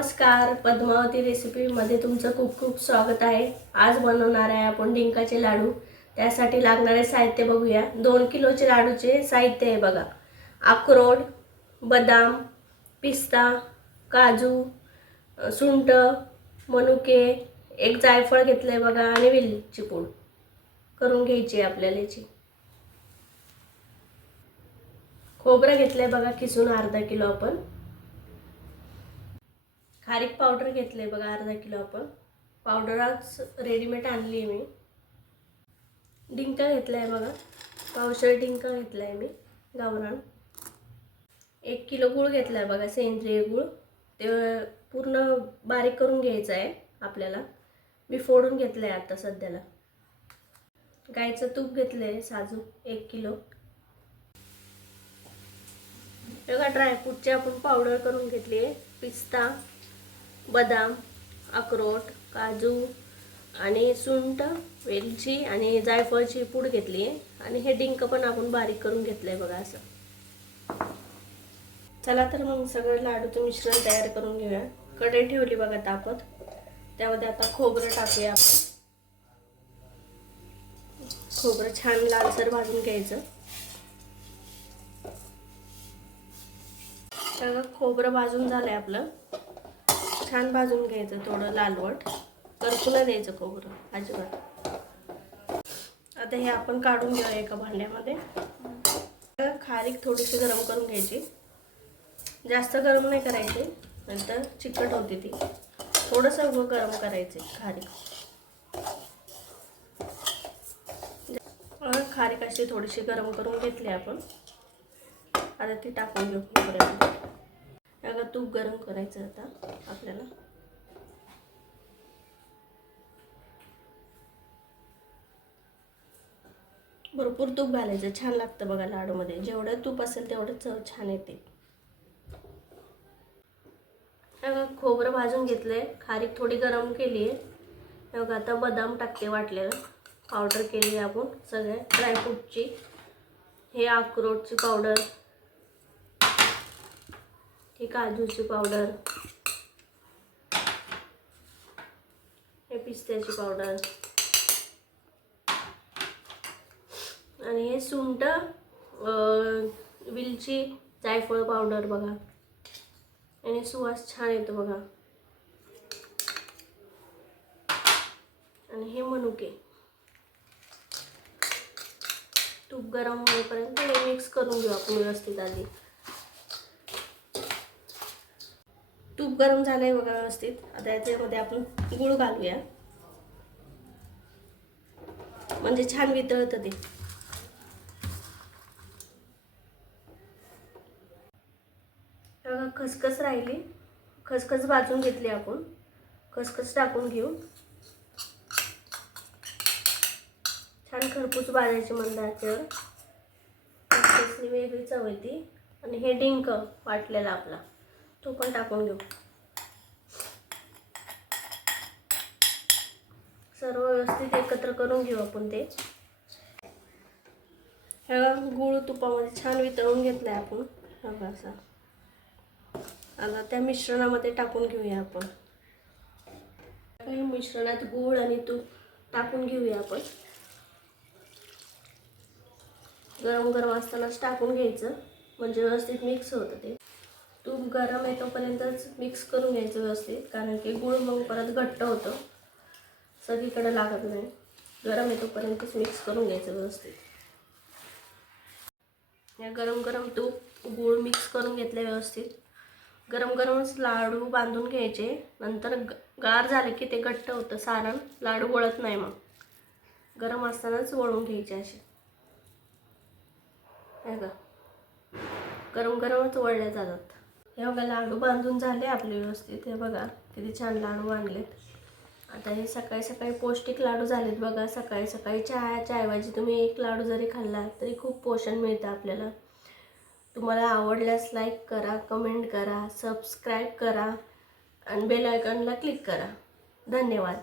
नमस्कार, पद्मावती रेसिपीमध्ये तुमचं खूप खूप स्वागत आहे। आज बनवणार आहे आपण डिंकाचे लाडू। त्यासाठी लागणारे साहित्य बघूया। 2 किलोचे लाडूचे साहित्य आहे बघा। अक्रोड, बदाम, पिस्ता, काजू, सुंठ, मनुके, एक जायफळ घेतलंय बघा आणि वेलची पूड करून घ्यायची आपल्याला याची। खोबरं घेतलंय बघा किसून अर्धा किलो आपण। खारीक पावडर घेतले बघा अर्धा किलो आपण। पावडर आज रेडीमेड आणली मी। डिंक घेतलाय बघा, पावशेर डिंक घेतलाय मी गावरान। 1 किलो गूळ घेतलाय बघा, सेंद्रिय गूळ। ते पूर्ण बारीक करून घ्यायचा आहे आपल्याला। मी फोडून घेतलंय आता सध्याला। गाईचं तूप घेतलंय साजूक 1 किलो। बघा ड्रायफ्रूटची आपण पावडर करून घेतली आहे। पिस्ता, बदाम, अक्रोड, काजू आणि सुंठ, वेलची आणि जायफळची पूड घेतली आहे। आणि हे डिंक पण आपण बारीक करून घेतलंय बघा असं। चला तर मग सगळं लाडूचं मिश्रण तयार करून घेऊया। कढई ठेवली बघा तापत। त्यामध्ये आता खोबरं टाकूया आपण। खोबरं छान लालसर भाजून घ्यायचं। सगळं खोबरं भाजून झालंय आपलं। छान भाजून घ्यायचं, थोडं लालवट करपू न द्यायचं खोबरं अजिबात। आता हे आपण काढून घेऊया एका भांड्यामध्ये। खारीक थोडीशी गरम करून घ्यायची। जास्त गरम नाही करायची, नंतर चिकट होते ती। थोडंसं गरम करायचे खारीक। खारीक अशी थोडीशी गरम करून घेतली आपण। आता ती टाकून घेऊ खोबऱ्यामध्ये। याला तूप गरम करायचं आता आपल्याला। भरपूर तूप घालायचं, छान लागतं बघा लाडूमध्ये। जेवढं तूप असेल तेवढं चव छान येते। खोबरं भाजून घेतलंय, खारीक थोडी गरम केली आहे। बघा आता बदाम टाकते वाटलेलं, पावडर केली आपण सगळे ड्रायफ्रूटची। हे अक्रोडची पावडर, हे काजूची पावडर, हे पिस्त्याची पावडर आणि हे सुंठ, वेलची, जायफळ पावडर बघा। आणि सुवास छान येतो बघा। आणि हे मनुके। तूप गरम होईपर्यंत हे मिक्स करून घेऊ आपण व्यवस्थित आधी। तूप गरम झालंय बघा व्यवस्थित। आता याच्यामध्ये आपण गूळ घालूया, म्हणजे छान वितळतं ते। खसखस राहिली, खसखस भाजून घेतली आपण। खसखस टाकून घेऊ। छान खरपूस भाजायची मंद आचेवर। खसखसनी वेगळी चव येते। आणि हे डिंक वाटलेला आपला, तो पण टाकून घेऊ। सर्व व्यवस्थित एकत्र करून घेऊ आपण ते। ह्या गूळ तुपामध्ये छान वितळून घेतलाय आपण बघा असा। आता त्या मिश्रणामध्ये टाकून घेऊया आपण। मिश्रणात गूळ आणि तूप टाकून घेऊया आपण। गरम गरम असतानाच टाकून घ्यायचं, म्हणजे व्यवस्थित मिक्स होतं ते। तूप गरम आहे तोपर्यंतच मिक्स करून घ्यायचं व्यवस्थित, कारण की गूळ मग परत घट्ट होतं, सगळीकडे लागत नाही। गरम आहे तोपर्यंतच मिक्स करून घ्यायचं व्यवस्थित। या गरम गरम तूप गूळ मिक्स करून घेतले व्यवस्थित। गरम गरमच लाडू बांधून घ्यायचे, नंतर गार झाले की ते घट्ट होतं सारण, लाडू वळत नाही। मग गरम असतानाच वळून घ्यायचे असे। हे बघा गरम गरमच वळले जातात। हे बघा लाडू बांधून झाले आपले व्यवस्थित। हे बघा किती छान लाडू बांधलेत। आता हे सकाळी सकाळी पौष्टिक लाडू झालेत बघा। सकाळी सकाळी चहाच्या ऐवजी तुम्ही एक लाडू जरी खाल्ला तरी खूप पोषण मिळतं आपल्याला। तुम्हाला आवडल्यास लाईक करा, कमेंट करा, सबस्क्राईब करा आणि बेल आयकॉनला क्लिक करा। धन्यवाद।